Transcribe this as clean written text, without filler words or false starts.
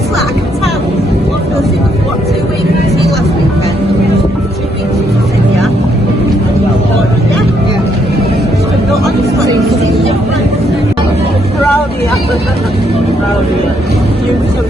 honestly, I can tell. One person was, what, 2 weeks? See you last weekend. 2 weeks since I said yeah. Yeah. No, honestly, it's different. Proud of you. Proud of you. Beautiful.